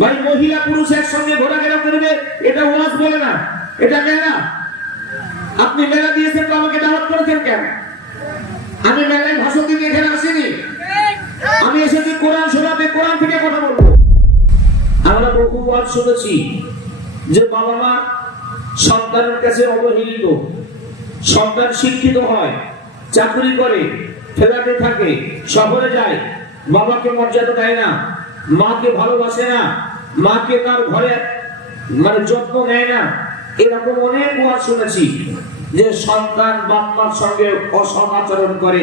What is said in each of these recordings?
ভাই মহিলা পুরুষ একসঙ্গে ঘোরাফেরা করবে, এটা ওয়াজ বলে না, এটা মেলা। আপনি মেলা দিয়েছেন তো আমাকে দাওয়াত করেছেন কেন? আমি মেলায় ভাষণ দিতে এখানে আসিনি, আমি এসেছি কোরআন শোনাতে, কোরআন থেকে কথা বলবো। আমরা বহু ওয়াজ শুনেছি যে বাবা মা সন্তানের কাছে অবহেলিত, সন্তান শিক্ষিত হয়, চাকরি করে, ফ্ল্যাটে থাকে, শহরে যায়, বাবাকে মর্যাদা দেয় না, মাকে ভালোবাসে না, মাকে তার ঘরে যত্ন নেয় না। এরকম অনেক ওয়াজ শুনেছি যে সন্তান বাপ মার সঙ্গে অসৎ আচরণ করে,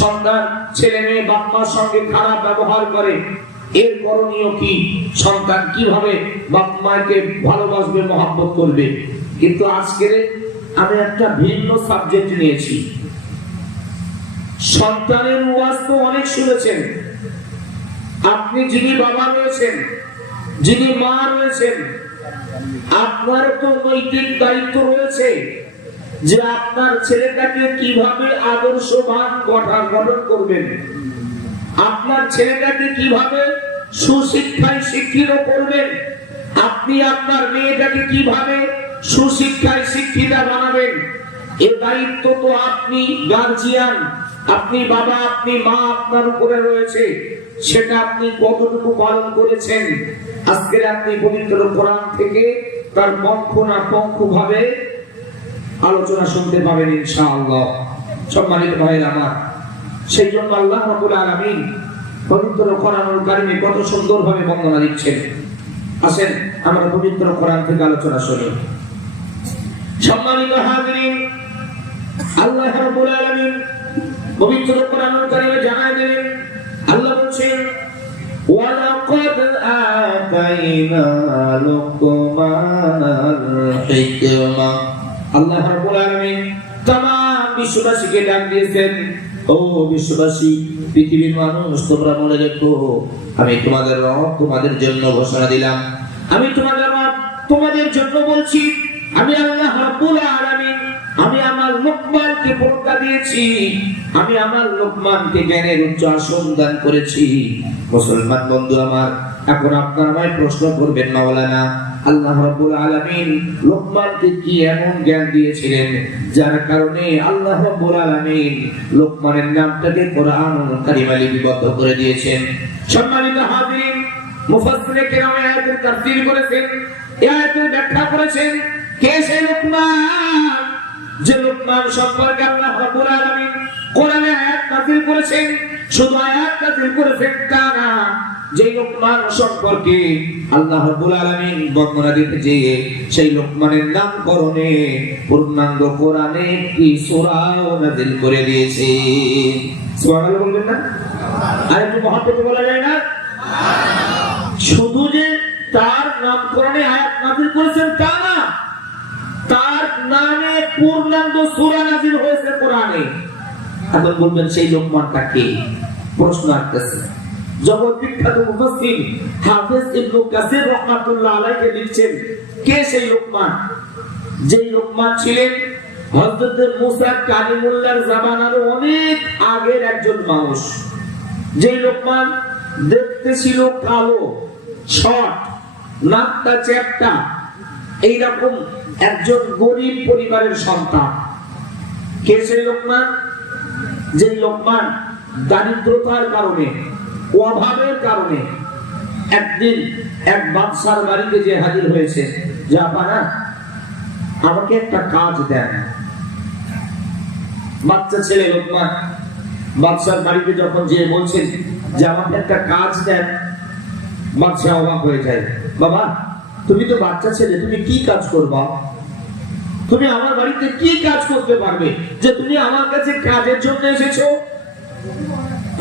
সন্তান ছেলে মেয়ে বাপ মার সঙ্গে খারাপ ব্যবহার করে। এর করণীয় কি? সন্তান কিভাবে বাপ মাকে ভালোবাসবে, মহব্বত করবে? কিন্তু আজকে আমি একটা ভিন্ন সাবজেক্ট নিয়েছি। সন্তানের ওয়াজ তো অনেক শুনেছেন, আপনি যিনি বাবা রয়েছেন, যিনি মা রয়েছেন, আপনার তো নৈতিক দায়িত্ব রয়েছে যে আপনার ছেলেটাকে কিভাবে আদর্শবান গঠন করবেন, আপনার ছেলেটাকে কিভাবে সুশিক্ষায় শিক্ষিত করবেন, আপনি আপনার মেয়েটাকে কিভাবে সুশিক্ষায় শিক্ষিতা বানাবেন। এই দায়িত্ব তো আপনি গার্জিয়ান, আপনি বাবা, আপনি মা, আপনার উপরে রয়েছে। সেটা আপনি কতটুকু পালন করেছেন? আজকে আপনি পবিত্র কোরআন থেকে তার পক্ষ না পক্ষ ভাবে আলোচনা শুনতে পাবেন ইনশাআল্লাহ। সম্মানিত ভাইরা আমার, সেই জন্য আল্লাহ রাব্বুল আলামিন পবিত্র কোরআনুল কারীমে কত সুন্দরভাবে বর্ণনা দিচ্ছেন। আসেন আমরা পবিত্র কোরআন থেকে আলোচনা শুনি। সম্মানিত হাজিরিন, আল্লাহ রাব্বুল আলামিন পবিত্র কোরআনুল কারীমে জানায় দিলেন, আল্লাহ বলেন ওয়ালাকাদ আতাইনা লুকমানাল হিকমা। আল্লাহ রাব্বুল আলামিন तमाम বিশ্ববাসীকে ডাক দিয়েছেন, ও বিশ্ববাসী, পৃথিবীর মানুষ, তোমরা মনে রেখো, আমি তোমাদের রব তোমাদের জন্য ঘোষণা দিলাম, আমি তোমাদের রব তোমাদের জন্য বলছি, আমি আল্লাহ রাব্বুল আলামিন, আমি আমার লোকমানকে পরীক্ষা দিয়েছি, আমি আমার লোকমানকে জ্ঞানের উচ্চ আসন দান করেছি। মুসলমান বন্ধু আমার, এখন আপনারা আমায় প্রশ্ন করবেন, মাওলানা আল্লাহ রাব্বুল আলামিন লোকমানকে কি এমন জ্ঞান দিয়েছিলেন যার কারণে আল্লাহ রাব্বুল আলামিন লোকমানের নামটাকে কোরআনুল কারীমে লিপিবদ্ধ করে দিয়েছেন? সম্মানিত হাজিরিন, মুফাসসিরে কেরাম আয়াতের তাফসীর করেছেন, এই আয়াতের ব্যাখ্যা করেছেন। কে সেই লোকমান? যে লোকমান সম্পর্কে আল্লাহ রাব্বুল আলামিন কোরআনে আয়াত নাযিল করেছেন, শুধু আয়াত নাযিল করেছেন তা না, যে লোকমান সম্পর্কে আল্লাহ রাব্বুল আলামিন বর্ণনা দিতে গিয়ে সেই লোকমানের নামকরণে পূর্ণাঙ্গ কোরআনে একটি সূরাও নাযিল করে দিয়েছে। সুবহানাল্লাহ বলবেন না? আর একটু মহব্বতে বলা যায় না? শুধু যে তার নামকরণে আয়াত নাযিল করেছেন তা না, তার নামে পূর্ণাঙ্গ সূরা নাযিল হয়েছে কোরআনে। এখন বলবেন সেই লোকমানটা কে? প্রশ্ন আসছে। জগৎ বিখ্যাত মুফাসসির হাফেজ ইবনে কাসির রাহমাতুল্লাহ আলাইহি লিখছেন, কে সেই লোকমান? যেই লোকমান ছিলেন হযরত মুসা কালিমুল্লাহর জামানার অনেক আগের একজন মানুষ। যেই লোকমান দেখতে ছিল কালো, শর্ট, নাকটা চ্যাপ্টা, এইরকম একজন গরিব পরিবারের সন্তান। কে সেই লোকমান? যেই লোকমান দারিদ্রতার কারণে, অভাবের কারণে একদিন এক বাদশার বাড়িতে যে হাজির হয়েছে, যে আপনারা আমাকে একটা কাজ দেন। বাচ্চা ছেলে লোকমান বাদশার বাড়িতে যখন যে বলছেন যে আমাকে একটা কাজ দেন, বাদশা অবাক হয়ে যায়। বাবা, তুমি তো বাচ্চা ছেলে, তুমি কি কাজ করবা? তুমি আমার বাড়িতে কি কাজ করতে পারবে যে তুমি আমার কাছে কাজের জন্য এসেছো?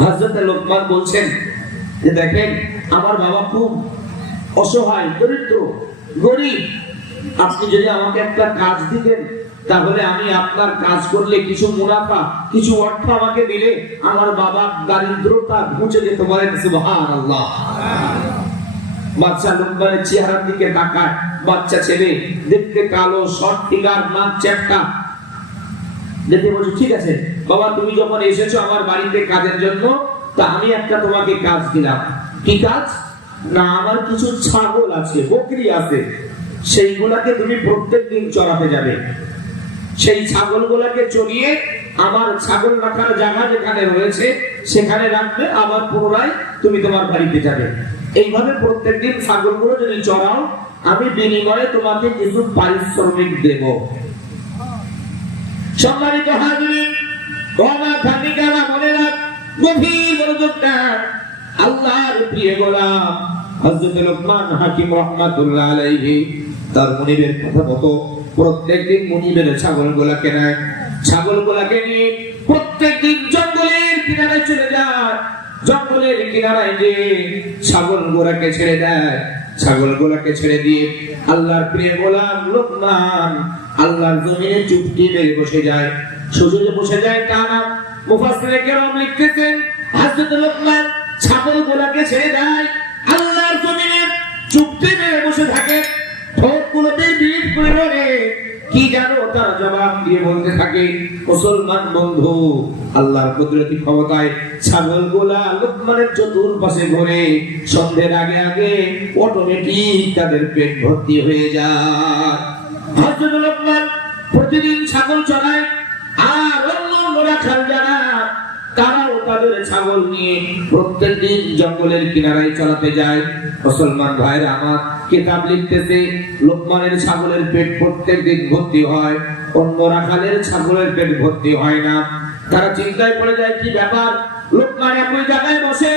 হযরত লোকমান বলছেন যে দেখেন, আমার বাবা খুব অসহায়, দরিদ্র, গরিব, আপনি যদি আমাকে একটা কাজ দিতেন তাহলে আমি আপনার কাজ করলে কিছু মুনাফা, কিছু অর্থ আমাকে দিলে আমার বাবার দারিদ্রতা ঘুচে যেতে পারেন। সুবহানাল্লাহ। বাচ্চা লোকমানের চেহারার দিকে তাকায়, বাচ্চা ছেলে দেখতে কালো, শর্ট ফিগার, নাক চ্যাপ্টা, দেখে বলছে ঠিক আছে বাবা, তুমি যখন এসেছো আমার বাড়িতে কাজের জন্য, তা আমি একটা তোমাকে কাজ দিলাম। কি কাজ? না আমার কিছু ছাগল আছে, বকরি আছে, সেইগুলাকে তুমি প্রত্যেকদিন চড়াতে যাবে। সেই ছাগলগুলাকে চড়িয়ে আমার ছাগল রাখার জায়গা যেখানে রয়েছে সেখানে রাখবে, আবার পুনরায় তুমি তোমার বাড়িতে যাবে। এইভাবে প্রত্যেকদিন ছাগলগুলো যদি চড়াও, আমি বিনিময়ে তোমাকে কিছু পারিশ্রমিক দেব। সম্মানিত হাজিরিন, ওমা খানিকারা মনে রাখ, গভীর মনোযোগ দাও। আল্লাহর প্রিয় গোলাম হযরত লোকমান হাকিম রাহমাতুল্লাহ আলাইহি তার মুনিবের কথা মতো প্রত্যেকদিন মুনিবের ছাগলগুলাকে নেয়, ছাগলগুলাকে নিয়ে প্রত্যেকদিন জঙ্গলের কিনারায় চলে যায়। জঙ্গলের কিনারায় গিয়ে ছাগলগুলাকে ছেড়ে দেয়। ছাগলগুলাকে ছেড়ে দিয়ে আল্লাহর প্রিয় গোলাম লোকমান আল্লাহর জমিনে চুপটি মেরে বসে যায়, সুযোগে বসে যায়। টানা মুফাসসিরে কেরাম লিখতেছেন, হযরত লোকমান ছাগলগুলাকে ছেড়ে দেয়, আল্লাহর জমিনে চুপটি মেরে বসে থাকে। ঠোঁটগুলোতে বিট করে বলে কি জানো, তার জবাব দিয়ে বলতে থাকে, মুসলমান বন্ধু, আল্লাহর কুদরতি ক্ষমতায় ছাগলগুলা লোকমানের চতুর্পাশে ঘুরে সন্ধ্যের আগে আগে অটোমেটিক তাদের পেট ভর্তি হয়ে যায়। হযরত লোকমান প্রতিদিন ছাগল চড়ায়, আর অন্য রাখাল যারা তারাও তাদের ছাগল নিয়ে প্রত্যেকদিন জঙ্গলের কিনারায় চড়াতে যায়। মুসলমান ভাইরা আমার, কিতাব লিখতেছে লোকমানের ছাগলের পেট প্রত্যেকদিন ভর্তি হয়, অন্য রাখালের ছাগলের পেট ভর্তি হয় না। তারা চিন্তায় পড়ে যায়, কি ব্যাপার, লোকমান একই জায়গায় বসে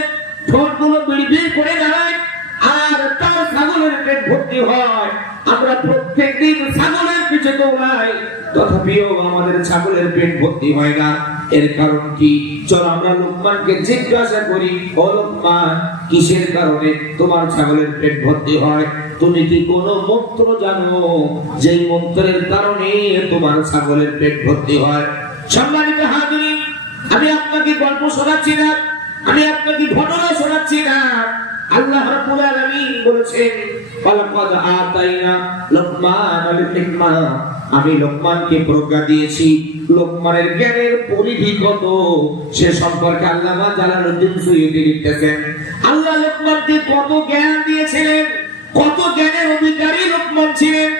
ঠোঁটগুলো বিড়বিড় করে দাঁড়ায় আর তার ছাগলের পেট ভর্তি হয়, আমরা প্রত্যেকদিন ছাগলের পিছে দৌড়াই, তথাপিও আমাদের ছাগলের পেট ভর্তি হয় না। এর কারণ কি? চল আমরা লোকমানকে জিজ্ঞাসা করি, ও লোকমান, কিসের কারণে তোমার ছাগলের পেট ভর্তি হয়? তুমি কি কোনো মন্ত্র জানো যেই মন্ত্রের কারণে তোমার ছাগলের পেট ভর্তি হয়? সম্মানিত হাজিরিন, আমি আপনাকে গল্প শোনাচ্ছি না, আমি আপনাকে ঘটনা শোনাচ্ছি না। আল্লাহ রাব্বুল আলামিন বলেছেন, ওয়ালাকাদ আতাইনা লোকমানাল হিকমা, আমি লোকমানকে প্রজ্ঞা দিয়েছি। লোকমানের জ্ঞানের পরিধি কত সে সম্পর্কে আল্লামা জালালউদ্দিন সুয়ুতী লিখতেছেন, আল্লাহ লোকমানকে কত জ্ঞান দিয়েছিলেন, কত জ্ঞানের অধিকারী লোকমান ছিলেন।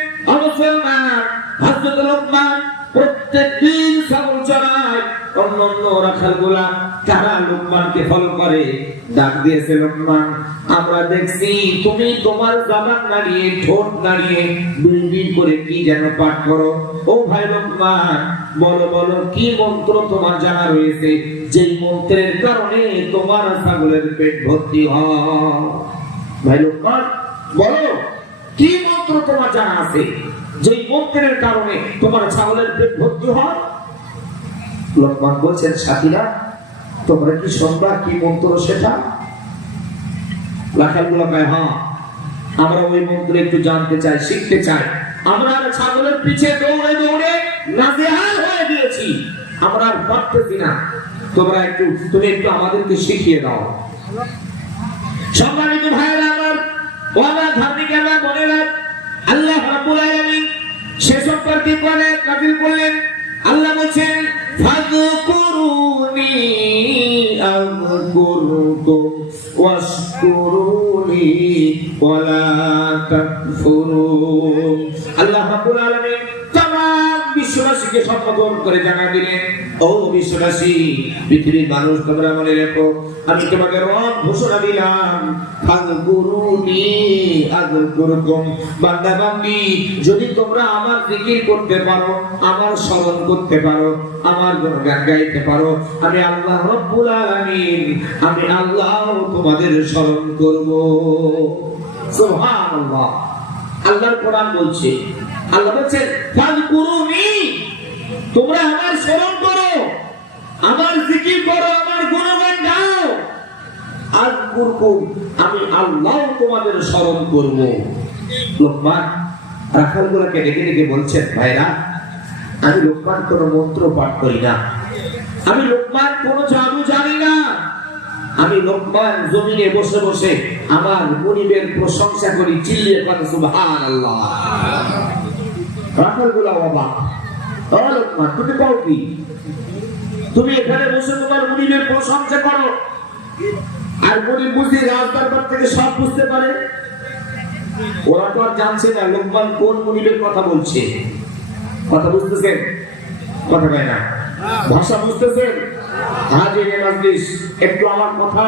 মুসলমান, হযরত লোকমান প্রত্যেকদিন ছাগল চড়ায়, অন্যান্য রাখালগুলা তারা লোকমানকে ফলো করে। ডাক দিয়েছে, লোকমান, আমরা দেখছি তুমি তোমার জবান নাড়িয়ে ঠোঁট নাড়িয়ে বিড়বিড় করে কি যেন পাঠ করো। ও ভাই লোকমান, বলো বলো কি মন্ত্র তোমার জানা রয়েছে যেই মন্ত্রের কারণে তোমার ছাগলের পেট ভর্তি হয়? ভাই লোকমান, বলো কি মন্ত্র তোমার জানা আছে যেই মন্ত্রের কারণে তোমার ছাগলের পেট ভর্তি হয়? লোকমান বলছেন, সাথীরা, তোমরা কি শুনবা কি মন্ত্র সেটা? রাখালগুলো কয়, হ্যাঁ, আমরা ওই মন্ত্র একটু জানতে চাই, শিখতে চাই। আমরা ছাগলের পিছে দৌড়ে দৌড়ে নাজেহাল হয়ে গিয়েছি, আমরা আর পারতেছি না, তুমি একটু আমাদেরকে শিখিয়ে দাও। সম্মানিত ভাইরা আমার, ওয়ালা ধার্মিকেরা বোনেরা, আল্লাহ রাব্বুল আলামিন সে সম্পর্কে কোরআনে নাযিল করলেন। আল্লাহ বলেন, ফাযকুরুনি আযকুরকুম ওয়াশকুরুনি ওয়ালা তাকফুরুন। আল্লাহ রাব্বুল আলামিন तमाम বিশ্ববাসীকে সম্বোধন করে জানা দিলেন, ও বিশ্ববাসী, পৃথিবীর মানুষ, তোমরা মনে রেখো, আমি তোমাদের রব ঘোষণা দিলাম, ফাযকুরুনি আযকুরকুম। বান্দা বান্দি, যদি তোমরা আমার জিকির করতে পারো, আমার স্মরণ করতে পারো, আমার গুণগান গাইতে পারো, আমি আল্লাহ রাব্বুল আলামিন, আমি আল্লাহ তোমাদের স্মরণ করব। সুবহানাল্লাহ। আল্লাহর কোরআন বলছে, আল্লাহ বলছেন, ফাযকুরুনি, তোমরা আমার স্মরণ করো, আমার জিকির করো, আমার গুণগান গাও, আযকুরকুম, আমি আল্লাহ তোমাদের স্মরণ করব। লোকমান রাখালগুলোকে ডেকে ডেকে বলছেন, ভাইরা, আমি লোকমান কোনো মন্ত্র পাঠ করি না, আমি লোকমান কোনো জাদু জানি না, আমি লোকমান জমিনে বসে বসে আমার মুনিবের প্রশংসা করি, চিল্লিয়ে পড়ি সুবহানাল্লাহ। রাখালগুলো অবাক, লোকমান, তুমি পাও কি? তুমি এখানে বসে তোমার মুনিবের প্রশংসা করো? আর গরিব বুঝি রাজদরবার থেকে সব বুঝতে পারে। ওরা তো আর জানছে না লোকমান কোন মুনিবের কথা বলছে। কথা বুঝতেছেন? কথা কয় না, ভাষা বুঝতেছেন? হাজিরে মাজলিস, একটু আমার কথা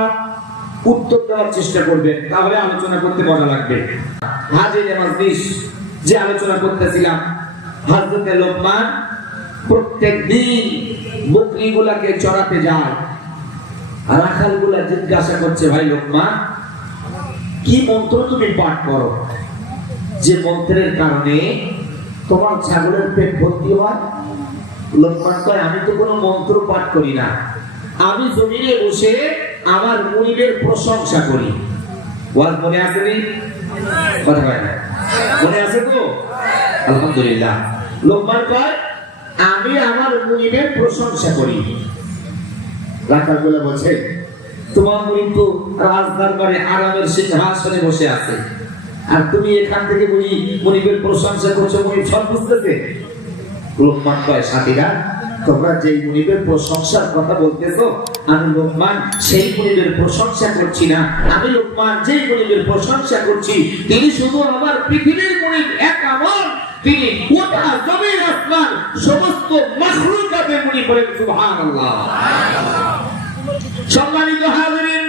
উত্তর দেওয়ার চেষ্টা করবেন, তাহলে আলোচনা করতে মজা লাগবে। হাজিরে মাজলিস, যে আলোচনা করতেছিলাম, হযরত লোকমান প্রত্যেক দিন বকরিগুলাকে চড়াতে যায়। আর রাখালগুলা জিজ্ঞাসা করছে, ভাই লোকমান, কি মন্ত্র তুমি পাঠ করো যে মন্ত্রের কারণে তোমার ছাগলের পেট ভর্তি হয়? লোকমান কয়, আমি তো কোনো মন্ত্র পাঠ করি না, আমি জমিনে বসে আমার মুনিবের প্রশংসা করি। ওয়াজ মনে আছে নি? কথা হয় না, মনে আছে তো? আলহামদুলিল্লাহ। লোকমান কয়, আমি আমার মুনিবের প্রশংসা করি। রাখালগুলা বলছে, তোমার মুনিব তো রাজদরবারে আরামের সিংহাসনে বসে আছে, আর তুমি এখান থেকে মুনিবের প্রশংসা করছো, মুনিব সব বুঝতেছে? লোকমান কয়, সাথীরা, তোমরা যেই মুনিবের প্রশংসার কথা বলতেছো, আমি লোকমান সেই মুনিবের প্রশংসা করছি না। আমি লোকমান যেই মুনিবের প্রশংসা করছি, তিনি শুধু আমার পৃথিবীর মুনিব এক আমল, তিনি গোটা জমিন আসমান সমস্ত মাখলুকাতের মুনিব। বলেন সুবহানাল্লাহ। সম্মানিত হাজিরিন,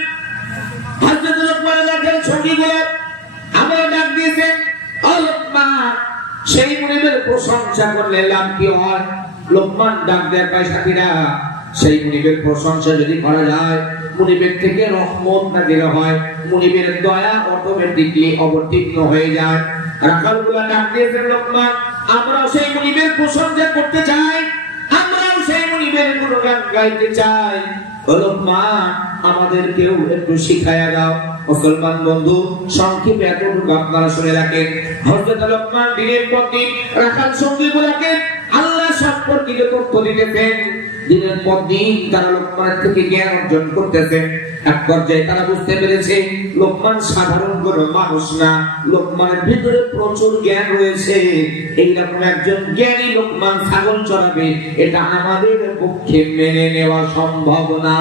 হযরত লোকমানের ডাকের সঙ্গীগুলো আমরা ডাক দিয়েছেন, ও লোকমান, সেই মুনিবের প্রশংসা করলে লাভ কি হয়? লোকমান ডাক দেয়, পায় সাথীরা, সেই মুনিবের প্রশংসা যদি করা যায়, মুনিবের থেকে রহমত নাযিল হয়, মুনিবের দয়া অটোমেটিকলি অবতীর্ণ হয়ে যায়। রাখালগুলা ডাক দিয়েছেন, লোকমান, আমরাও সেই মুনিবের প্রশংসা করতে চাই, আমরাও সেই মুনিবের গুণগান গাইতে চাই। ও লোকমান, আমাদেরকেও একটু শিখায়া দাও। মুসলমান বন্ধু, সংক্ষেপে এতটুকু আপনারা শুনে রাখেন। হযরত লোকমান দিনের পর দিন রাখাল সঙ্গীগুলোকে আল্লাহ সম্পর্কিত তথ্য দিতেছেন। দিনের পর দিন তারা লোকমানের থেকে জ্ঞান অর্জন করতেছে। এক পর্যায়ে তারা বুঝতে পেরেছে লোকমান সাধারণ কোনো মানুষ না, লোকমানের ভিতরে প্রচুর জ্ঞান রয়েছে। এইরকম একজন জ্ঞানী লোকমান ছাগল চড়াবে, এটা আমাদের পক্ষে মেনে নেওয়া সম্ভব না।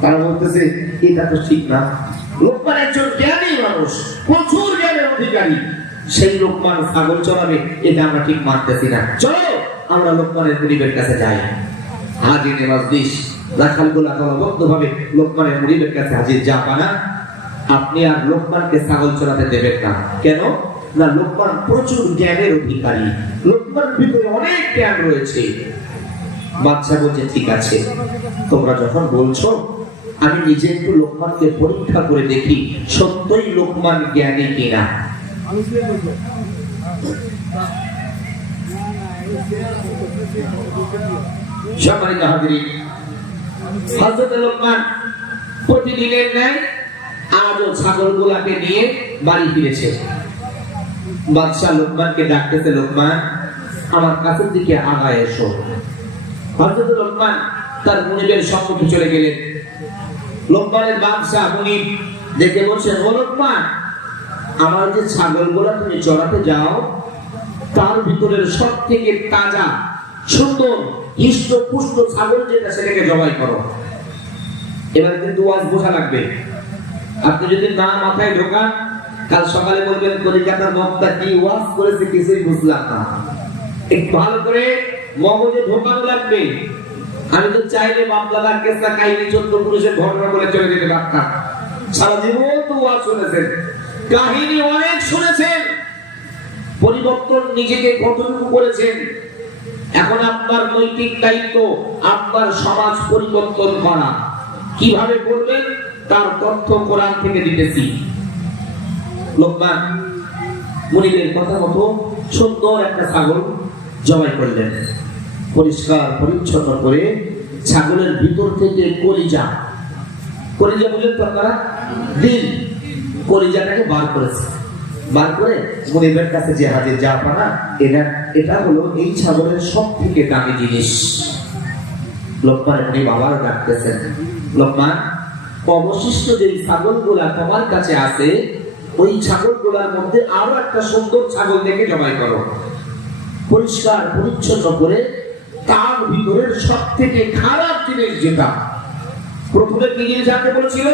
তারা বলতেছে, এটা তো ঠিক না। লোকমান একজন জ্ঞানী মানুষ, প্রচুর জ্ঞানের অধিকারী, সেই লোকমান ছাগল চড়াবে, এটা আমরা ঠিক মানতেছি না। চলো আমরা লোকমানের মুনিবের কাছে যাই। হাজিরে মাজলিস, রাখালগুলা দলবদ্ধভাবে লোকমানের মুনিবের কাছে হাজির। জাপানা, আপনি আর লোকমানকে ছাগল চড়াতে দেবেন না। কেন? না, লোকমান প্রচুর জ্ঞানের অধিকারী, লোকমানের ভিতরে অনেক জ্ঞান রয়েছে। বাদশা বলছে, ঠিক আছে, তোমরা যখন বলছো, আমি নিজে একটু লোকমানকে পরীক্ষা করে দেখি সত্যই লোকমান জ্ঞানী কিনা। সম্মানিত হাজিরিন, হযরত লোকমান প্রতিদিনের ন্যায় আজও ছাগলগুলাকে নিয়ে বাড়ি ফিরেছে। বাদশা লোকমানকে ডাকতেছে, লোকমান, আমার কাছের দিকে আগায় এসো। হযরত লোকমান তার মুনিবের সম্মুখে চলে গেলেন। লোকমানের বাদশা মুনিব দেখে বলছেন, ও লোকমান, আমার যে ছাগলগুলা তুমি চড়াতে যাও, তার ভিতরের সব থেকে তাজা, সুন্দর, হৃষ্টপুষ্ট ছাগল যেটা, সেটাকে জবাই করো। এবার কিন্তু ওয়াজ বোঝা লাগবে। আপনি যদি না মাথায় ঢোকান, কাল সকালে বলবেন কলিকাতার বক্তা কি ওয়াজ করেছে কিছুই বুঝলাম না। একটু ভালো করে মগজে ঢোকানো লাগবে। আমি তো চাইলে মামলাদার কেসটা কাহিনী 14 পুরুষের ঘটনা বলে চলে যেতে পারতাম। সারা জীবন তো ওয়াজ শুনেছেন, কাহিনী অনেক শুনেছেন, পরিবর্তন নিজেকে কতটুকু করেছেন। এখন আপনার নৈতিক দায়িত্ব আপনার সমাজ পরিবর্তন করা। কিভাবে করবেন তার তথ্য কোরআন থেকে দিতেছি। লোকমান মুনিবের কথা মতো সুন্দর একটা ছাগল জবাই করলেন। পরিষ্কার পরিচ্ছন্ন করে ছাগলের ভিতর থেকে কলিজা বললেন তো আপনারা, দিল, কলিজাটাকে বার করেছে। বার করে মুনিবের কাছে যে হাজির, জাপানা, এটা হলো এই ছাগলের সব থেকে দামি জিনিস। লোকমান মুনিব আবার ডাকতেছেন, লোকমান, অবশিষ্ট যে ছাগলগুলা তোমার কাছে আছে, ওই ছাগলগুলার মধ্যে আরো একটা সুন্দর ছাগল দেখে জবাই করো। পরিষ্কার পরিচ্ছন্ন করে তার ভিতরের সব থেকে খারাপ জিনিস যেটা, প্রথমে কি জিনিস আনতে বলেছিল?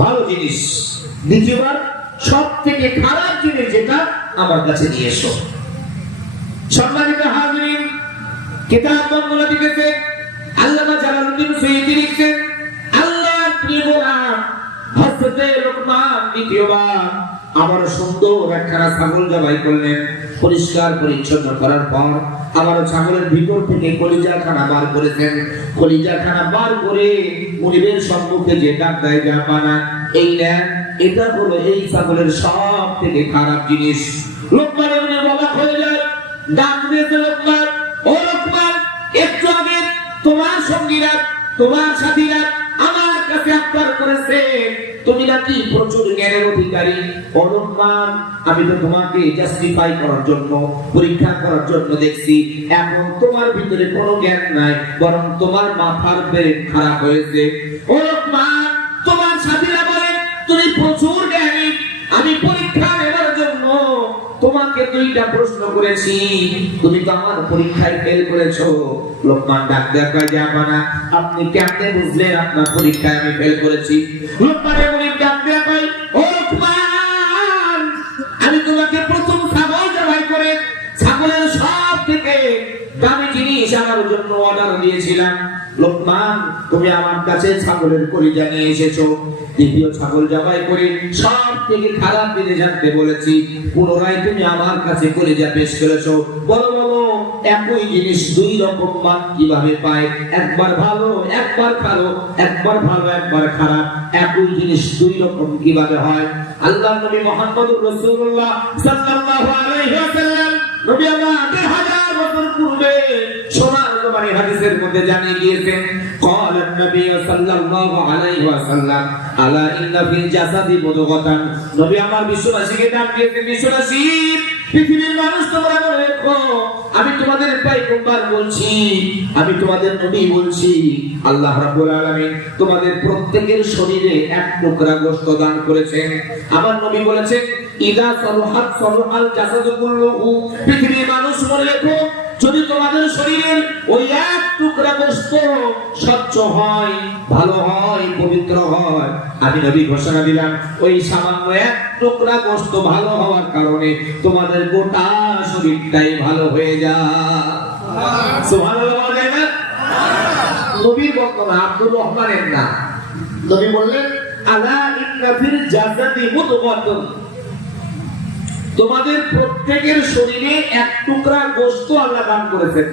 ভালো জিনিস। দ্বিতীয়বার সব থেকে খারাপ জিনিস যেটা আমার কাছে নিয়ে এসো। সম্মানিত হাজিরিন, কিতাব বর্ণনা দিতেছে আল্লামা জালালউদ্দিন সুয়ুতী লিখছেন, আল্লাহর প্রিয় গোলাম হযরতে লোকমান দ্বিতীয়বার আবার সুন্দর একখানা ছাগল জবাই করলেন। পরিষ্কার পরিচ্ছন্ন করার পর আবার ছাগলের ভিতর থেকে কলিজাখানা বার করেছেন। কলিজাখানা বার করে মুনিবের সম্মুখে যে ডাক দেয়, জাপানা এই নেন, এটা হলো এই ছাগলের সব থেকে খারাপ জিনিস। লোকমান এমনি অবাক হয়ে যায়, ডাক দিয়েছে লোকমান, ও লোকমান, একটু আগে তোমার সঙ্গীরা, তোমার সাথীরা আমার কাছে আবদার করেছে তুমি নাকি প্রচুর জ্ঞানের অধিকারী। ও লোকমান, আমি তো তোমাকে জাস্টিফাই করার জন্য, পরীক্ষা করার জন্য দেখছি, এখন তোমার ভিতরে কোনো জ্ঞান নাই, বরং তোমার মাথার ব্রেন খারাপ হয়েছে। ও লোকমান, তোমার সাথীরা বলে তুমি প্রচুর জ্ঞানী, আমি পরীক্ষা নেবার জন্য তোমাকে দুইটা প্রশ্ন করেছি, তুমি তো আমার পরীক্ষায় ফেল করেছো। লোকমান ডাক দেয়া কয়, জাপানা আপনি কেমনে বুঝলেন আপনার পরীক্ষায় আমি ফেল করেছি? লোকমানের মুনিব ডাক দেয়া কয়, ও লোকমান, আমি তোমাকে প্রথম ছাগল জবাই করে ছাগলের সব থেকে দামি জিনিস আমার জন্য অর্ডার দিয়েছিলাম। লোকমান, তুমি আমার কাছে ছাগলের কলিজা নিয়ে এসেছো। দ্বিতীয় ছাগল জবাই করে সব থেকে খারাপ জিনিস আনতে বলেছি, পুনরায় তুমি আমার কাছে কলিজা পেশ করেছো। বলো বলো, একই জিনিস দুই রকম মান কিভাবে পায়? একবার ভালো একবার খারাপ, একবার ভালো একবার খারাপ, একই জিনিস দুই রকম কিভাবে হয়? আল্লাহর নবী মুহাম্মদুর রাসূলুল্লাহ সাল্লাল্লাহু আলাইহি ওয়াসাল্লাম নবী আমার 1000 বছর পূর্বে সোনার জবানি হাদিসের মধ্যে জানিয়ে দিয়েছেন, ক্বালান নবী সাল্লাল্লাহু আলাইহি ওয়াসাল্লাম আলা ইন্না ফিল জাসাদি মুদগাতান। নবী আমার বিশ্ববাসীকে ডাক দিয়েছেন, বিশ্ববাসী, পৃথিবীর মানুষ তোমরা মনে রেখো, আমি তোমাদের পয়গম্বর বলছি, আমি তোমাদের নবী বলছি, আল্লাহ রাব্বুল আলামিন তোমাদের প্রত্যেকের শরীরে এক টুকরা গোশত দান করেছেন। আমার নবী বলেছেন, ইদা সালহাত সালহাল জাসাদু কুল্লুহু। পৃথিবীর মানুষ মনে রেখো, যদি তোমাদের শরীরের ওই এক টুকরা গোশত স্বচ্ছ হয়, ভালো হয়, পবিত্র হয়, আমি নবী ঘোষণা দিলাম, ওই সামান্য এক টুকরা গোশত ভালো হওয়ার কারণে তোমাদের গোটা শরীরটাই ভালো হয়ে যায়। সুবহানাল্লাহ বলা যায় না? নবীর বর্ণনা, আব্দুর রহমানের না। নবী বললেন, আলা ইন্না ফিল জাসাদি মুদগাতুন। তোমাদের প্রত্যেকের শরীরে এক টুকরা গোশত আল্লাহ দান করেছেন।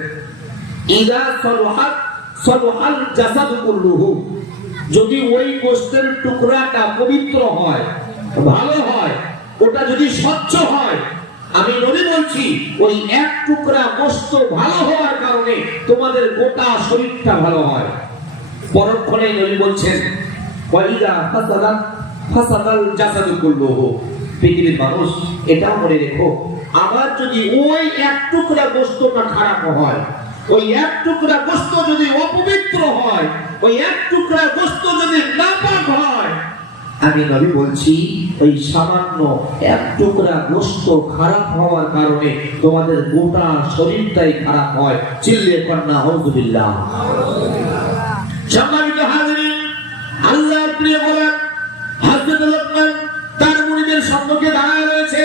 ইদা সালহাত সালহাল জাসাদু কুল্লুহু। যদি ওই গোশতের টুকরাটা পবিত্র হয়, ভালো হয়, ওটা যদি স্বচ্ছ হয়, আমি নবী বলছি, ওই এক টুকরা গোশত ভালো হওয়ার কারণে তোমাদের গোটা শরীরটা ভালো হয়। পরক্ষণে নবী বলছেন, ওয়াইদা ফাসাদাত ফাসাদাল জাসাদু কুল্লুহু। পৃথিবীর মানুষ এটাও মনে রেখো, আবার যদি ওই এক টুকরা গোশতটা খারাপ হয়, ওই এক টুকরা গোশত যদি অপবিত্র হয়, ওই এক টুকরা গোশত যদি নাপাক হয়, আমি নবী বলছি, ওই সামান্য এক টুকরা গোশত খারাপ হওয়ার কারণে তোমাদের গোটা শরীরটাই খারাপ হয়। চিল্লিয়ে কন্যা নাউযুবিল্লাহ। সম্মানিত হাজিরিন, আল্লাহর প্রিয় গোলাম হযরত লোকমান তার মুরিদের সম্মুখে দাঁড়ায় রয়েছে।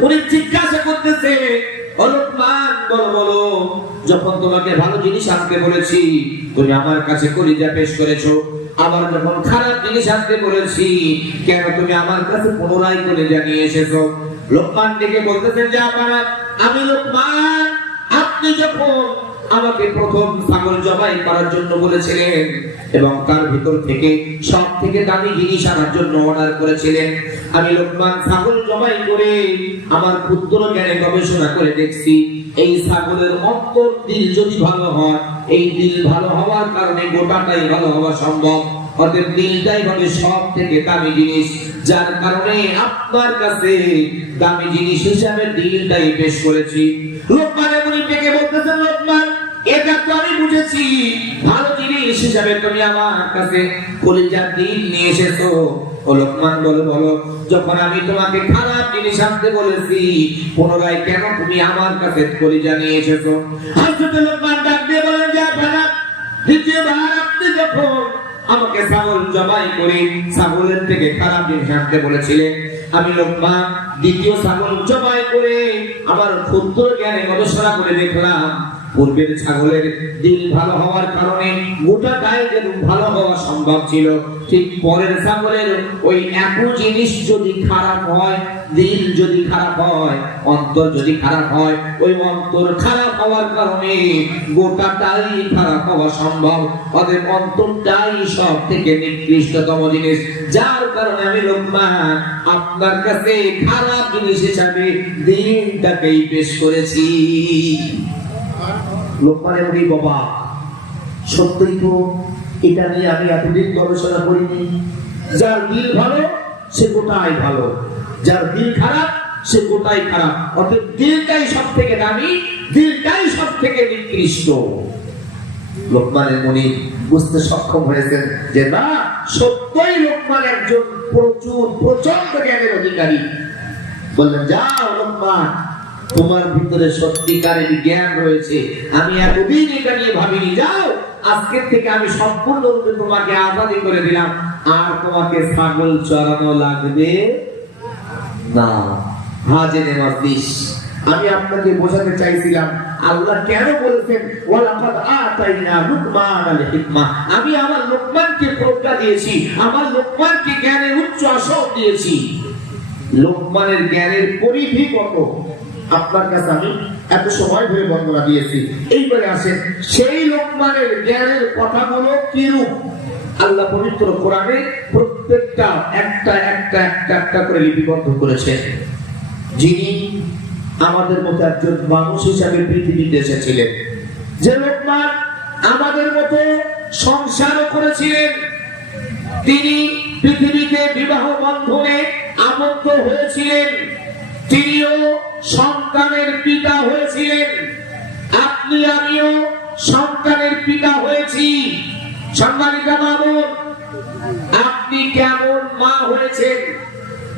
মুরিদ জিজ্ঞাসা করতেছে, ও লোকমান, বলো বলো, যখন তোমাকে ভালো জিনিস আনতে বলেছি তুমি আমার কাছে কলিজা পেশ করেছো, আবার যখন খারাপ জিনিস আনতে বলেছি কেন তুমি আমার কাছে পুনরায় কলিজা নিয়ে এসেছো? লোকমান ডেকে বলতেছেন, যে আপনারা, আমি লোকমান, আপনি যখন আমাকে প্রথম ছাগল জবাই করার জন্য বলেছিলেন এবং তার ভিতর থেকে সব থেকে দামি জিনিস আনার জন্য অর্ডার করেছিলেন, আমি লোকমান ছাগল জবাই করে আমার ক্ষুদ্র জ্ঞানে গবেষণা করে দেখছি, এই ছাগলের অন্তর দিল যদি ভালো হয়, এই দিল ভালো হওয়ার কারণে গোটাটাই ভালো হওয়া সম্ভব। অতএব দিলটাই হবে সব থেকে দামি জিনিস, যার কারণে আপনার কাছে দামি জিনিস হিসাবে দিলটাই পেশ করেছি। লোকমানের মুনিব ডেকে বলতেছেন, লোকমান, এটা তো আমি বুঝেছি, ভালো জিনিস হিসাবে তুমি আমার কাছে কলিজার দিল নিয়ে এসেছো। ও লোকমান, বলো বলো, যখন আমি তোমাকে খারাপ জিনিস আনতে বলেছি পুনরায় কেন তুমি আমার কাছে কলিজা নিয়ে এসেছো? হযরত লোকমান ডাক দিয়ে বলেন, যে আপনারা দ্বিতীয়বার আপনি যখন আমাকে ছাগল জবাই করে ছাগলের থেকে খারাপ জিনিস আনতে বলেছিলেন। আমি লোকমান দ্বিতীয় ছাগল জবাই করে আমার ক্ষুদ্র জ্ঞানে গবেষণা করে দেখলাম পূর্বের ছাগলের দিল ভালো হওয়ার কারণে গোটা গায়ে যে ভালো হওয়া সম্ভব ছিল, ঠিক পরের ছাগলের ওই একই জিনিস যদি খারাপ হয়, দিল যদি খারাপ হয়, অন্তর যদি খারাপ হয়, ওই অন্তর খারাপ হওয়ার কারণে গোটাটাই খারাপ হওয়া সম্ভব। ওদের অন্তরটাই সব থেকে নিকৃষ্টতম জিনিস, যার কারণে আমি লোকমান আপনার কাছে খারাপ জিনিস হিসাবে দিনটাকেই পেশ করেছি। লোকমানের ওই বাবা, সত্যই তো এটা নিয়ে আমি এতদিন গবেষণা করিনি। যার দিল ভালো সে গোটাই ভালো, যার দিল খারাপ সে গোটাই খারাপ। অর্থাৎ দিলটাই সব থেকে দামি, দিলটাই সব থেকে নিকৃষ্ট। লোকমানের মুনি বুঝতে সক্ষম হয়েছেন যে না, সত্যই লোকমান একজন প্রচন্ড জ্ঞানের অধিকারী। বললেন, যাও লোকমান, তোমার ভিতরে সত্যিকারের জ্ঞান রয়েছে, আমি এতদিন এটা নিয়ে ভাবিনি। যাও, আজকের থেকে আমি সম্পূর্ণরূপে তোমাকে আজাদি করে দিলাম, আর তোমাকে ছাগল চড়ানো লাগবে না। হাজেনে মাজলিস, আমি আপনাকে বোঝাতে চাইছিলাম আল্লাহ কেন বলেছেন ওয়ালাকাদ আতাইনা লুকমানাল হিকমা। আমি আমার লোকমানকে প্রজ্ঞা দিয়েছি, আমার লোকমানকে জ্ঞানের উচ্চ আসন দিয়েছি। লোকমানের জ্ঞানের পরিধি কত আপনার কাছে আমি এত সময় ধরে বর্ণনা দিয়েছি। এইবারে আসেন সেই লোকমানের জ্ঞানের কথাগুলো কিরূপ আল্লাহ পবিত্র কোরআনে প্রত্যেকটা একটা করে লিপিবদ্ধ করেছেন। যিনি আমাদের মতো একজন মানুষ হিসাবে পৃথিবীতে এসেছিলেন, যে লোকমান আমাদের মতো সংসারও করেছিলেন, তিনি পৃথিবীতে বিবাহ বন্ধনে আবদ্ধ হয়েছিলেন, তিনিও সন্তানের পিতা হয়েছিলেন। আপনি আমিও সন্তানের পিতা হয়েছি। সম্মানিত মামুন, আপনি কেমন মা হয়েছেন,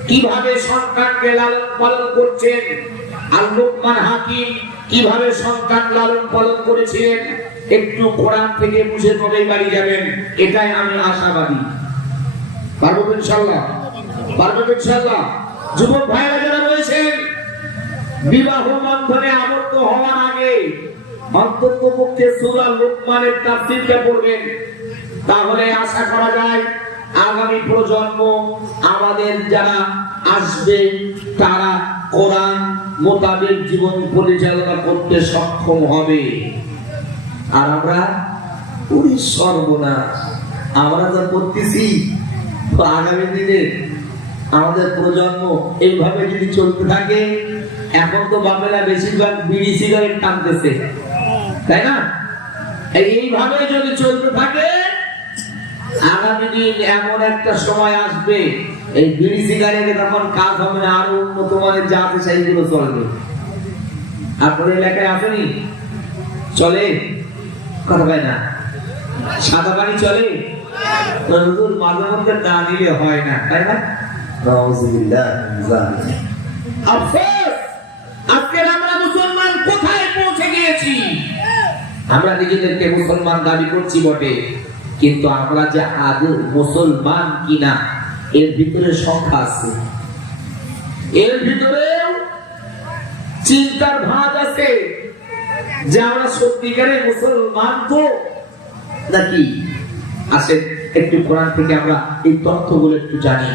কিভাবে সন্তানকে লালন পালন করছেন, আর লোকমান হাকিম কিভাবে সন্তান লালন পালন করেছিলেন, একটু কোরআন থেকে বুঝে তবেই বাড়ি যাবেন, এটাই আমি আশাবাদী। পারবো ইনশাআল্লাহ, পারবো ইনশাআল্লাহ। যুবক ভাইরা যারা রয়েছেন, বিবাহ বন্ধনে আবদ্ধ হওয়ার আগে অন্তত পক্ষে সূরা লোকমানের তাফসীরটা পড়বেন, তাহলে আশা করা যায় আগামী প্রজন্ম আমাদের যারা আসবে তারা কোরআন মোতাবেক জীবন পরিচালনা করতে সক্ষম হবে। আর আমরা পুরি সর্বনাশ, আমরা যা করতেছি আগামী দিনে আমাদের প্রজন্ম এইভাবে যদি চলতে থাকে, এখন তো বাপেরা বেশিরভাগ বিড়ি সিগারেট টানতেছে, তাই না? এইভাবে যদি চলতে থাকে আগামী দিন এমন একটা সময় আসবে এই বিড়ি সিগারেটে তখন কাজ হবে না, আরো উন্নত মানের যা আছে সেইগুলো চলবে। আপনার এলাকায় আসেনি? চলে? কথা হয় না? সাদা পানি চলে? মাঝে মধ্যে না নিলে হয় না, তাই না? আজকে আমরা মুসলমান কোথায় পৌঁছে গিয়েছি? আমরা নিজেদেরকে মুসলমান দাবি করছি বটে, কিন্তু আমরা যে আদৌ মুসলমান কিনা এর ভিতরে সংখ্যা আছে, এর ভিতরে চিন্তার ভাঁজ আছে যে আমরা সত্যিকারের মুসলমান তো নাকি। আসেন একটু কোরআন থেকে আমরা এই তথ্যগুলো একটু জানি।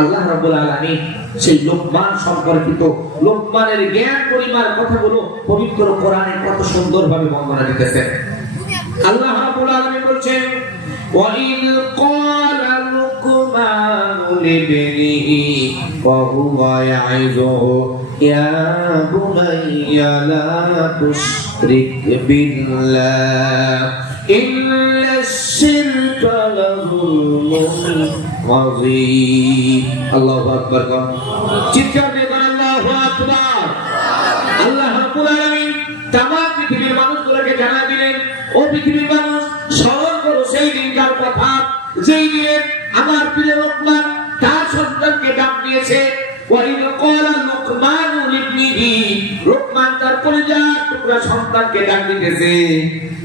আল্লাহ রাব্বুল আলামিন সেই লোকমান সম্পর্কিত লোকমানের জ্ঞান পরিমার কথাগুলো পবিত্র কোরআনে কত সুন্দরভাবে বর্ণনা দিতেছেন। আল্লাহ রাব্বুল আলামিন বলছেন, وَإِذْ قَالَ لُقْمَانُ لِابْنِهِ وَهُوَ يَعِظُهُ يَا بُنَيَّ لَا تُشْرِكْ بِاللَّهِ إِنَّ الشِّرْكَ لَظُلْمٌ عَظِيمٌ। আল্লাহু আকবার। চিৎকার দিয়ে বলেন আল্লাহু আকবার। আল্লাহ রাব্বুল আলামিন তাম পৃথিবীর মানুষগুলোকে জানাই দিলেন, ও পৃথিবীর মানুষ, স্মরণ করো সেই দিনকার কথা যেই দিনে আমার প্রিয় লোকমান তার সন্তানকে ডাক দিয়েছে। ওয়াইদ ক্বালা লুকমান লিবনিহি, লোকমান তার কলিজার টুকরা সন্তানকে ডাক দিতেছে,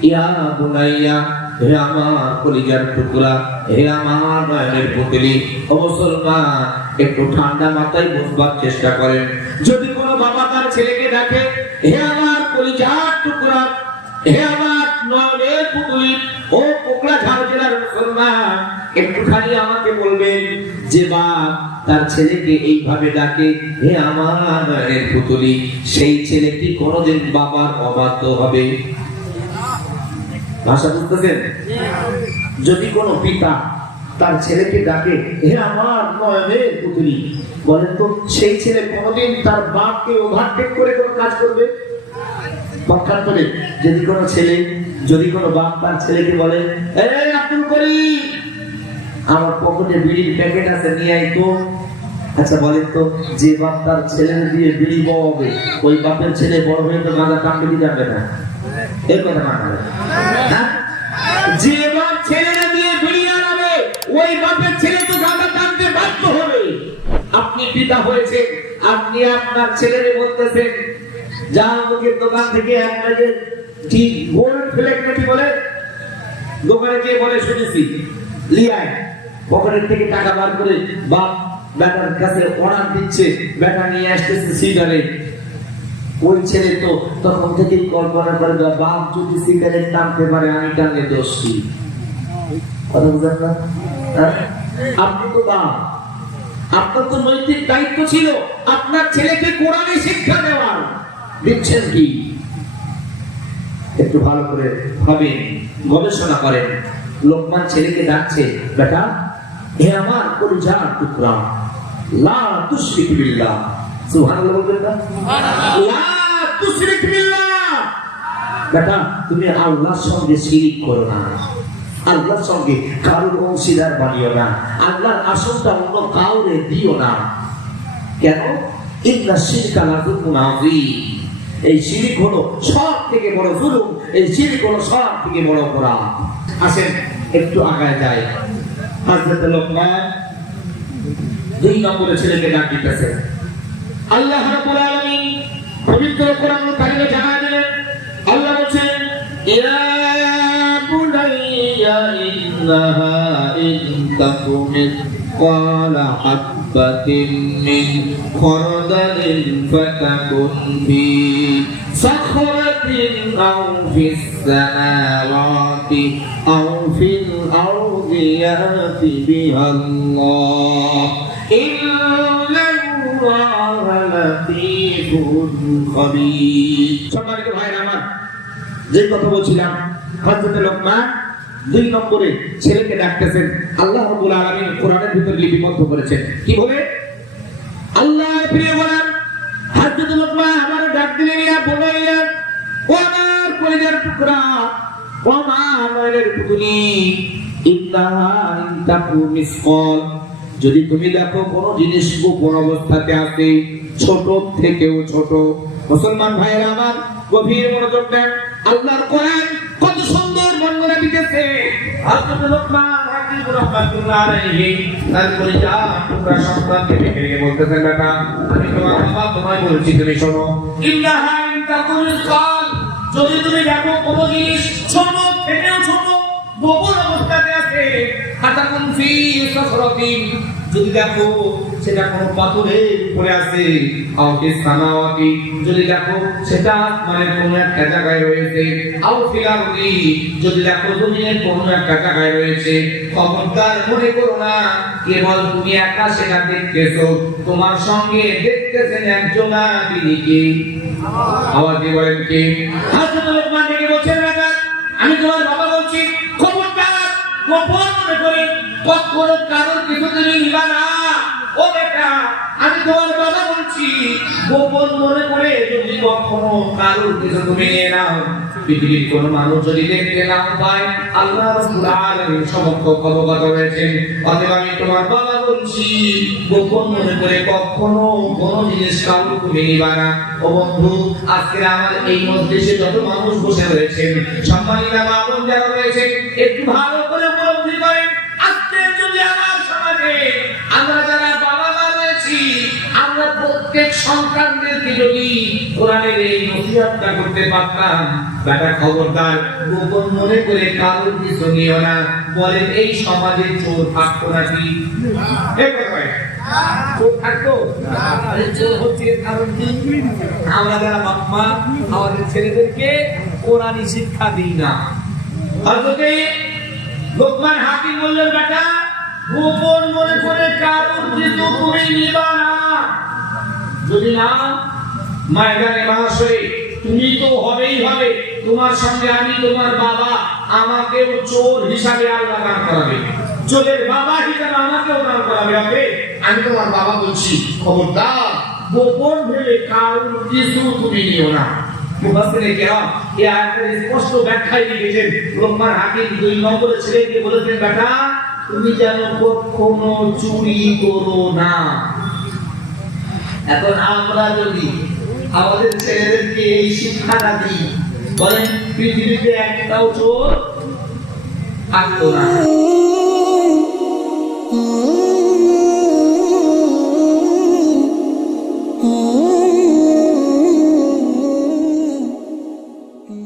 ইয়া বুনাইয়া, হে আমার কলিজার টুকরা, হে আমার নয়নের পুতলি, ও মুসলমান, একটু ঠান্ডা মাথায় বুঝবার চেষ্টা করেন। যদি কোনো বাবা তার ছেলেকে ডাকে, হে আমার কলিজার টুকরা, হে আমার নয়নের পুতলি, ও কোকড়াঝাড় জেলার মুসলমান, একটুখানি আমাকে বলবেন যে বাপ তার ছেলেকে এইভাবে ডাকে, হে আমার নয়নের পুতলি, সেই ছেলে কি কোনোদিন বাবার অবাধ্য হবে? ভাষা বুঝতেছেন? যদি কোনো পিতা তার ছেলেকে ডাকে, হে আমার নয়নের পুতলি, বলেন তো সেই ছেলে কোনোদিন তার বাপকে ওভারটেক করে কোনো কাজ করবে? পক্ষান্তরে যদি কোনো বাপ তার ছেলেকে বলে, এই আব্দুল করিম, আমার পকেটে বিড়ির প্যাকেট আছে, নিয়ে আয় তো। আচ্ছা বলেন তো, যে বাপ তার ছেলের দিয়ে বিড়ি বওয়াবে, ওই বাপের ছেলে বড় হয়ে তো গাঁজা টানতে দিতে যাবে না? এর কথা না বলে, যে বাপ ছেলেরা দিয়ে বিড়ি আনাবে, ওই বাপের ছেলে তো গাঁজা টানতে বাধ্য হবে। আপনি পিতা হয়েছেন, আপনি আপনার ছেলেরে বলতেছেন, যা মুখের দোকান থেকে এক প্যাকেট ঠিক গোল্ড ফ্লেক নাকি বলে, দোকানে গিয়ে বলে শুনেছি, লিয়ায় পকেটের থেকে টাকা বার করে বাপ বেটার কাছে অর্ডার দিচ্ছে, বেটা নিয়ে আসতেছে সিগারেট। ওই ছেলে তো তখন থেকেই কল্পনা করে, বাপ যদি সিগারেট টানতে পারে, আমি টানলে দোষ কি? কথা বুঝলেন না? আপনি তো বাপ, আপনার তো নৈতিক দায়িত্ব ছিল আপনার ছেলেকে কোরআনে শিক্ষা দেওয়ার, দিচ্ছেন কি? একটু ভালো করে ভাবেন, গবেষণা করেন। লোকমান ছেলেকে ডাকছে, বেটা, হে আমার কলিজার টুকরা, লা তুশরিক বিল্লাহ। সুবহানাল্লাহ বলবেন না? লা তুশরিক বিল্লাহ। বেটা, তুমি আল্লাহর সঙ্গে শিরিক করো না, আল্লাহর সঙ্গে কারোর অংশীদার বানিও না, আল্লাহর আসনটা অন্য কাউরে দিও না। কেন? ইন্না শিরকা লাযুলমুন আযীম। এই শিরিক হলো সব থেকে বড় জুলুম, এই শিরিক হলো সব থেকে বড় অপরাধ। আসেন একটু আগায় যাই। হযরত লোকমান 2 নম্বরের ছেলেকে ডাক দিতেছে। আল্লাহ রাব্বুল আলামিন পবিত্র কোরআনুল কারীমে জানায় দিলেন, আল্লাহ বলেন, ইয়া বুনাইয়া ইন্নাহা ইন তাকুম ক্বালা হাব্বাতিন মিন খরদালিন ফাতাকুন ফি সাখরাতিন আও ফিস সামাওয়াতি আও ফিল আরদি ইয়াতি বিহাল্লাহ ইন্নাল্লাহা লাতীফুন খাবীর। সম্মানিত ভাইরা আমার, যে কথা বলছিলাম, হযরত লোকমান 2 নম্বরে ছেলেকে ডাকতেছেন। আল্লাহ রাব্বুল আলামিন কোরআনের ভিতর লিপিবদ্ধ করেছেন, কি বলে? আল্লাহ প্রিয় বলেন, হযরত লোকমান আমার ডাক দিলেন, ইয়া বুনাইয়া, ও আমার কলিজার টুকরা, ও আমার নয়নের পুতলি, ইন্নাহা ইন তাকু মিসকাল, যদি তুমি দেখো কোন জিনিস গোপন অবস্থাতে আছে, ছোট থেকেও ছোট। মুসলমান ভাইয়েরা আমার, গভীর মনোযোগ দেন। আল্লাহর কোরআন কত সুন্দর বর্ণনা দিতেছে। হযরত লোকমান হাকিম রাহমাতুল্লাহ আলাইহি তার কলিজার টুকরা সন্তানকে ডেকে ডেকে বলতেছেন, বেটা, আমি তোমার বাবা, তোমায় বলছি, তুমি শোনো, ইন্নাহা ইন তাকু মিসকাল, যদি তুমি দেখো কোন জিনিস ছোট থেকেও ছোট, গোপন অবস্থাতে আছে, ফাতাকুন ফি সাখরাতিন, যদি দেখো সেটা কোনো পাথরের উপরে আছে, আও ফিস সামাওয়াতি, যদি দেখো সেটা আসমানের কোনো একটা জায়গায় রয়েছে, আও ফিল আরদি, যদি দেখো জমিনের কোনো একটা জায়গায় রয়েছে, খবরদার মনে করো না কেবল তুমি একা সেটা দেখতেছো, তোমার সঙ্গে দেখতেছেন একজন, তিনি কে? আওয়াজ দিয়ে বলেন কে? হযরত লোকমান ডেকে বলছেন, বেটা, আমি তোমার বাবা বলছি, খবরদার গোপন মনে করে কখনো কারোর কিছু তুমি নিবা না। ও বেটা, আমি তোমার বাবা বলছি, গোপন মনে করে যদি কখনো কারোর কিছু তুমি নিয়ে নাও, পৃথিবীর কোন মানুষ যদি দেখতে না পায়, আল্লাহ রাব্বুল আলামিন সমস্ত অবগত রয়েছেন। অতএব আমি তোমার বাবা বলছি, গোপন মনে করে কখনো কোন জিনিস কারোর তুমি নিবা না। ও বন্ধু, আজকে আমার এই মজলিসে যত মানুষ বসে রয়েছেন, সম্মানিত মা বোন যারা রয়েছেন, একটু ভালো করে উপলব্ধি করেন, আজকে যদি আমার সমাজে আমরা যারা বাবা মা রয়েছি, আমরা প্রত্যেক সন্তানদেরকে যদি কোরআনের এই নসিহতটা করতে পারতাম, বেটা খবরদার গোপন মনে করে কারোর কিছু নিও না। বলেন এই সমাজে চোর থাকতো নাকি? চোর থাকতো? চোর হচ্ছে কারণ কি? আমরা যারা বাপ মা আমাদের ছেলেদেরকে কোরআনী শিক্ষা দিই না। হযরতে লোকমান হাকিম বললেন, বেটা গোপন মনে করে কারোর কিছু তুমি নিবা না। যদি না ময়দানে মাসরে তুমি তো হবেই হবে, তোমার সঙ্গে আমি তোমার বাবা, আমাকেও চোর হিসাবে আল্লাহ দান করাবে, চোরের বাবা হিসাবে আমাকেও দান করাবে। হবে আমি তোমার বাবা বলছি, খবরদার গোপন ভেবে কারোর কিছু তুমি নিও না। মুফাসসিরে কেরাম এই আয়াতের স্পষ্ট ব্যাখ্যায় লিখেছেন, লোকমান হাকিম 2 নম্বরের ছেলেকে বলেছেন, বেটা তুমি যেন কখনো চুরি করো না। এখন আমরা যদি আমাদের ছেলেদেরকে এই শিক্ষাটা দিই, বলেন পৃথিবীতে একটাও চোর থাকতো না।